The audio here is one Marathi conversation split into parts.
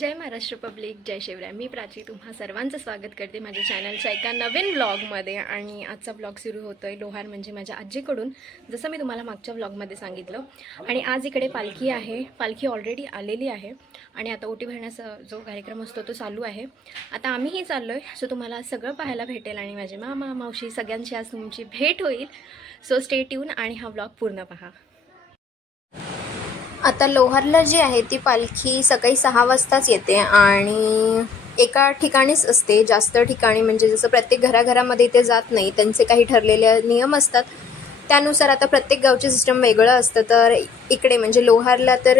जय महाराष्ट्र पब्लिक, जय शिवराय. मी प्राची तुम्हा सर्वांचं स्वागत करते माझ्या चॅनलच्या एका नवीन व्लॉगमध्ये. आणि आजचा व्लॉग सुरू होतो आहे लोहार म्हणजे माझ्या आजीकडून, जसं मी तुम्हाला मागच्या व्लॉगमध्ये सांगितलं. आणि आज इकडे पालखी आहे. पालखी ऑलरेडी आलेली आहे आणि आता ओटी भरण्याचा जो कार्यक्रम असतो तो चालू आहे. आता आम्हीही चाललो आहे. सो तुम्हाला सगळं पाहायला भेटेल आणि माझे मामा मावशी सगळ्यांची आज तुमची भेट होईल. सो स्टे ट्यून आणि हा व्लॉग पूर्ण पहा. आता लोहारला जी आहे ती पालखी सकाळी 6 वाजताच येते आणि एका ठिकाणीच असते. जास्त ठिकाणी म्हणजे जसं प्रत्येक घराघरामध्ये इथे जात नाही, त्यांचे काही ठरलेले नियम असतात. त्यानुसार आता प्रत्येक गावचे सिस्टम वेगळं असतं. तर इकडे म्हणजे लोहारला तर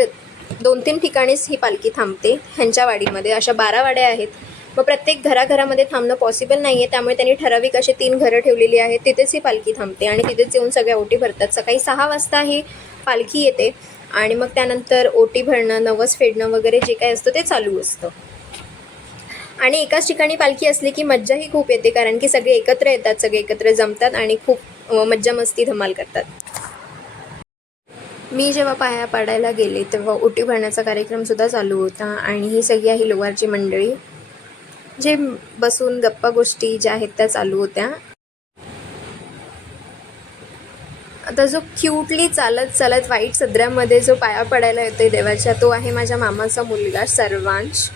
2-3 ठिकाणीच ही पालखी थांबते. ह्यांच्या वाडीमध्ये अशा 12 वाड्या आहेत. मग प्रत्येक घराघरामध्ये थांबणं पॉसिबल नाही आहे, त्यामुळे त्यांनी ठराविक असे 3 घरं ठेवलेली आहेत. तिथेच ही पालखी थांबते आणि तिथेच येऊन सगळ्या ओटी भरतात. सकाळी 6 वाजता ही पालखी येते आणि मग त्यानंतर ओटी भरणं, नवस फेडणं वगैरे जे काय असतं ते चालू असतं. आणि एकाच ठिकाणी पालखी असली की मज्जाही खूप येते, कारण की सगळे एकत्र येतात, सगळे एकत्र जमतात आणि खूप मज्जा मस्ती धमाल करतात. मी जेव्हा पाया पाडायला गेले तेव्हा ओटी भरण्याचा कार्यक्रमसुद्धा चालू होता आणि ही सगळी आहे लोहारची मंडळी, जे बसून गप्पा गोष्टी ज्या आहेत त्या चालू होत्या. आता जो क्यूटली चालत चालत व्हाईट सदऱ्यामध्ये जो पाया पडायला येतोय देवाच्या, तो आहे माझ्या मामाचा मुलगा सर्वांश.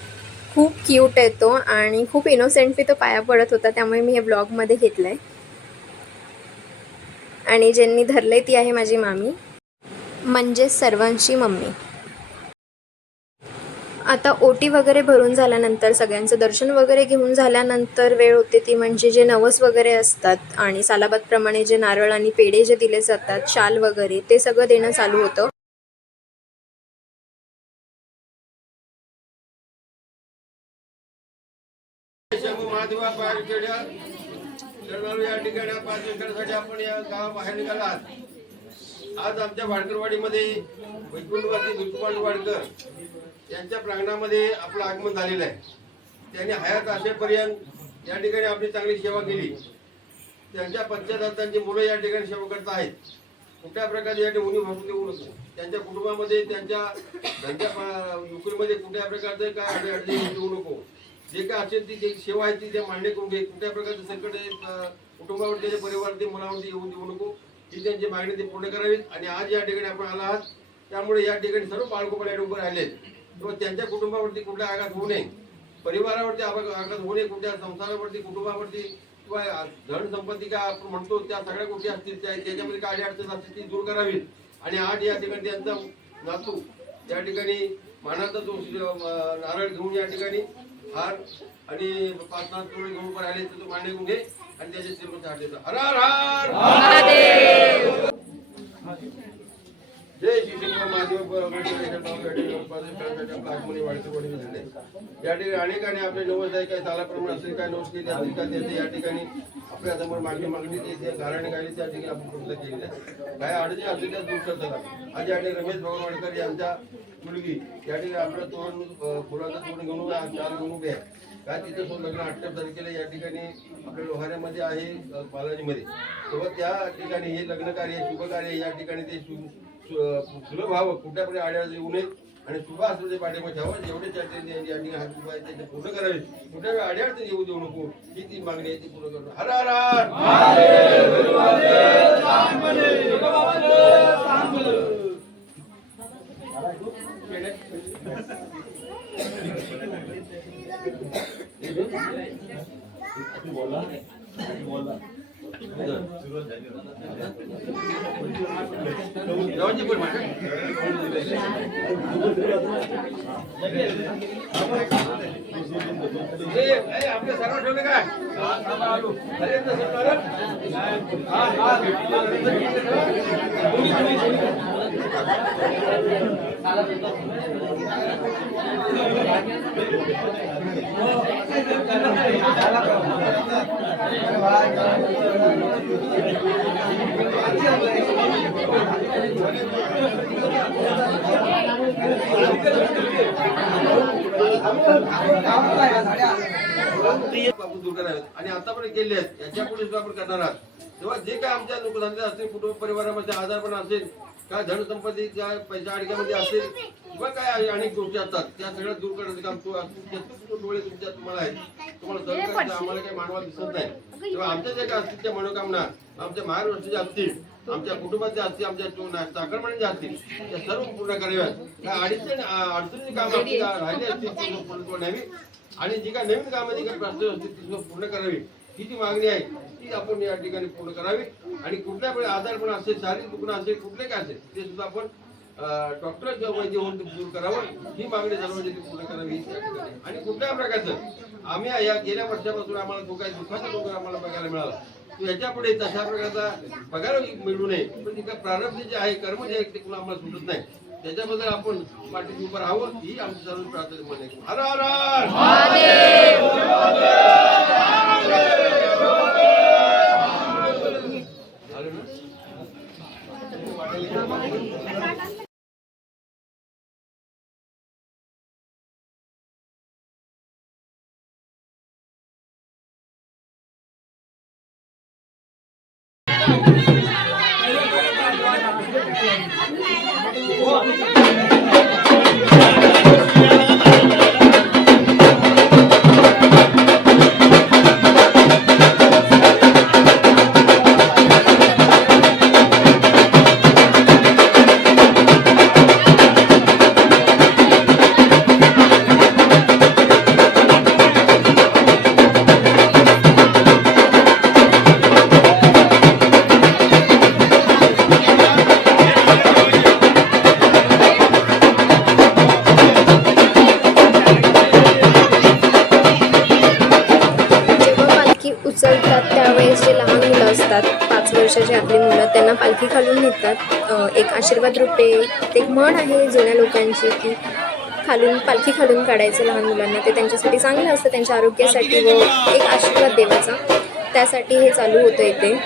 खूप क्यूट आहे तो आणि खूप इनोसेंटली तो पाया पडत होता, त्यामुळे मी हे ब्लॉगमध्ये घेतलं आहे. आणि ज्यांनी धरले ती आहे माझी मामी, म्हणजे सर्वांची मम्मी. आता ओटी वगैरे भरून झाल्यानंतर, सगळ्यांचं दर्शन वगैरे घेऊन झाल्यानंतर वेळ होते ती म्हणजे जे नवस वगैरे असतात आणि सालाबादप्रमाणे जे नारळ आणि पेढे जे दिले जातात, शाल वगैरे, ते सगळं देणं चालू होतं. या ठिकाणी 5 दिवसांसाठी आपण या गावाबाहेर निघाला. आज आमच्या वाडकरवाडीमध्ये वैकुंठवासी विष्णुपांडू वाडकर यांच्या प्रांगणामध्ये आपलं आगमन झालेलं आहे. त्यांनी हयात असेपर्यंत या ठिकाणी आपली चांगली सेवा केली. त्यांच्या पंचदातांची मुलं या ठिकाणी सेवा करत आहेत. कुठल्या प्रकारे या ठिकाणी भासून देऊ नको. त्यांच्या कुटुंबामध्ये, त्यांच्या नोकरीमध्ये कुठल्या प्रकारचं काय अडचणी येऊ नको. जे काय असेल ती सेवा आहे ती त्या मान्य करून घे. कुठल्या प्रकारचं संकट कुटुंबावर, त्याच्या परिवारावरती, मुलावरती येऊन देऊ नको. ही त्यांची मागणी ते पूर्ण करावी. आणि आज या ठिकाणी आपण आला आहात, त्यामुळे या ठिकाणी सर्व बाळगोपाल या उभे राहिले किंवा त्यांच्या कुटुंबावरती कुठल्या आघात होऊ नये, परिवारावरती आघात होऊ नये, कुठल्या संसारावरती, कुटुंबावरती किंवा धन संपत्ती काय आपण म्हणतो त्या सगळ्या गोष्टी असतील त्याच्यामध्ये काय अडचण असतील ती दूर करावी. आणि आज या ठिकाणी त्यांचा नातू या ठिकाणी मानाचा जो नारळ घेऊन या ठिकाणी हार आणि 5-7 तोळे घेऊन राहिले तर तो मान्य घेऊन घे आणि त्याच्या श्रीमंत हात देतो. हर हर हर महादेव. जय श्री शिवराय महादेव. या ठिकाणी अनेकांनी आपले नवस आहे, काय सालाप्रमाणे असेल, काय नवस केले असेल का त्याचे या ठिकाणी आपल्या समोर मागणी ते गाराणे गायले त्या ठिकाणी आपण पूर्ण केलेलं आहे. काय अडचणी असतील त्या दूर करतात. आज या ठिकाणी रमेश भगवान वाडकर यांच्या मुलगी या ठिकाणी आपलं तोरण, फुलाचं तोरण घेऊन चार घेऊन उभे आहे. काय तिथं लग्न 28 तारखेला या ठिकाणी आपल्या लोहाऱ्यामध्ये आहे, बालाजीमध्ये. तेव्हा त्या ठिकाणी हे लग्न कार्य, शुभ कार्य या ठिकाणी ते सुलभ व्हावं, कुठल्या प्रकारे आड्याला येऊ नये आणि शुभ असलेले पाठिंबा ठेवावं. जेवढे या ठिकाणी हात उभा आहे ते पूर्ण करावे. कुठल्या वेळी आड्याला येऊ देऊ नको. ही ती मागणी आहे ती पूर्ण करणं. हर हर आपले सर्व ठेवले काय दूर करावेत आणि आतापर्यंत केले आहेत, याच्या पुढे सुद्धा आपण करणार आहात. तेव्हा जे काय आमच्या लोकसंख्या असतील, कुटुंब परिवारामध्ये आजारपण असेल, काय धनसंपत्तीच्या पैसा अडक्यामध्ये असेल किंवा काय अनेक गोष्टी असतात त्या सगळ्या दूर करण्याचं काम तुमच्या डोळे तुमच्या तुम्हाला आहेत. तुम्हाला सहन करायचं आम्हाला काही मानवाला दिसत नाही. तेव्हा आमच्या ज्या काही असतील त्या मनोकामना आमच्या महाराष्ट्राच्या असतील, आमच्या कुटुंबाच्या असतील, आमच्या चाकरमान्यांच्या असतील, त्या सर्व पूर्ण कराव्यात. काय अडचणीची काम आपली राहिले असतील ती पूर्ण न्यावी आणि जी काय नवीन कामं जी काही प्रस्ताव असतील ती पूर्ण करावी. ही जी मागणी आहे ती आपण या ठिकाणी पूर्ण करावी. आणि कुठल्या पण आजारपण असेल, शारीरिक दुखणं असेल, कुठले काय असेल ते सुद्धा आपण डॉक्टर वैद्य होऊन दूर करावं. ही मागणी सर्वांची पूर्ण करावी. आणि कुठल्याही प्रकारचं आम्ही या गेल्या वर्षापासून आम्हाला जो काही दुःखाचा डोंगर आम्हाला बघायला मिळाला तो याच्या पुढे तशा प्रकारचा बघायला मिळू नये. पण तिथं प्रारंभ जे आहे कर्म जे आहे ते कुणा आम्हाला सुटत नाही. त्याच्याबद्दल आपण पाठीशी उभं राहावं ही आमची सर्व प्रार्थना म्हणे. हर हर महादेव. उचलतात त्यावेळेस जे लहान मुलं असतात 5 वर्षाची आपली मुलं त्यांना पालखी खालून नेतात. एक आशीर्वाद रूपे एक म्हण आहे जुन्या लोकांची की पालखी खालून काढायचं लहान मुलांना. ते त्यांच्यासाठी चांगलं असतं, त्यांच्या आरोग्यासाठी व एक आशीर्वाद देवाचा. त्यासाठी हे चालू होतं इथे.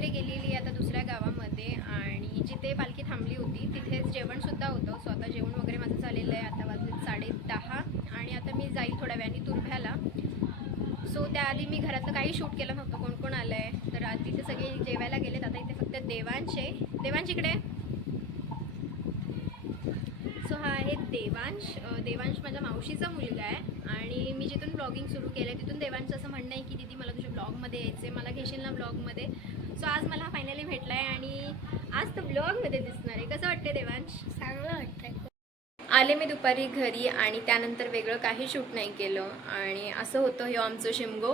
वगैरे गेलेली आता दुसऱ्या गावामध्ये आणि जिथे पालखी थांबली होती तिथेच जेवणसुद्धा होतं. सो आता जेवण वगैरे माझं झालेलं आहे. आता वाजले 10:30 आणि आता मी जाईल थोड्या वेळाने तुरभ्याला. सो त्याआधी मी घरातलं काही शूट केलं नव्हतं. कोण कोण आलं आहे तर आज तिथे सगळे जेवायला गेलेत. आता इथे फक्त देवांश इकडे. सो हा आहे देवांश माझ्या मावशीचा मुलगा आहे आणि मी जिथून ब्लॉगिंग सुरू केलं आहे तिथून देवांशचं असं म्हणणं आहे की दीदी मला तुझ्या ब्लॉगमध्ये यायचं आहे, मला घेशील ना ब्लॉगमध्ये. सो आज मला फायनली भेटला आहे आणि आज तो ब्लॉगमध्ये दिसणार आहे. कसं वाटतं देवांश? चांगलं वाटतंय. आले मी दुपारी घरी आणि त्यानंतर वेगळं काही शूट नाही केलं आणि असं होतं हे आमचं शिमगो.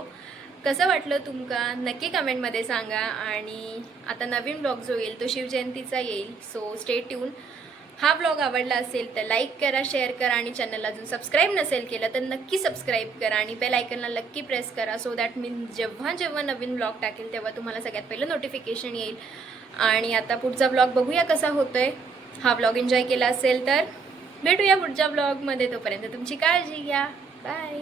कसं वाटलं तुमका नक्की कमेंटमध्ये सांगा. आणि आता नवीन ब्लॉग जो येईल तो शिवजयंतीचा येईल. So stay tune. हा ब्लॉग आवडला असेल तर लाईक करा, शेअर करा आणि चॅनलला अजून सबस्क्राईब नसेल केलं तर नक्की सबस्क्राईब करा आणि बेल आयकनला नक्की प्रेस करा सो दॅट मी जेव्हा नवीन ब्लॉग टाकेल तेव्हा तुम्हाला सगळ्यात पहिलं नोटिफिकेशन येईल. आणि आता पुढचा ब्लॉग बघूया कसा होतोय. हा ब्लॉग एन्जॉय केला असेल तर भेटूया पुढच्या ब्लॉगमध्ये. तोपर्यंत तुमची काळजी घ्या. बाय.